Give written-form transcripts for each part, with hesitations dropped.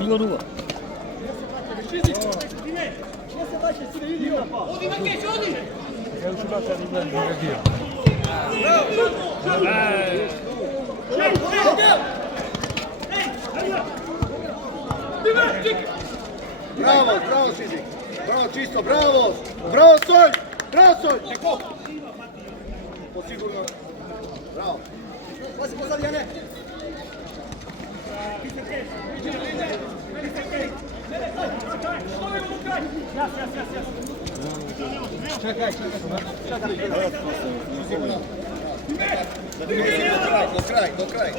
Miło długo. Ja już chyba ten będę reagował. Bravo, bravo Sidik. Bravo čisto, bravo. Bravo Solj. Bravo Solj. Posigurno. Bravo. Pazi pozad Jane. Czekaj. Do kraj, do kraj.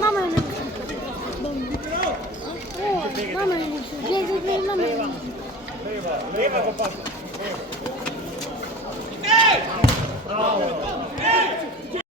Mama ne Mama ne Gdje mama ne Bravo.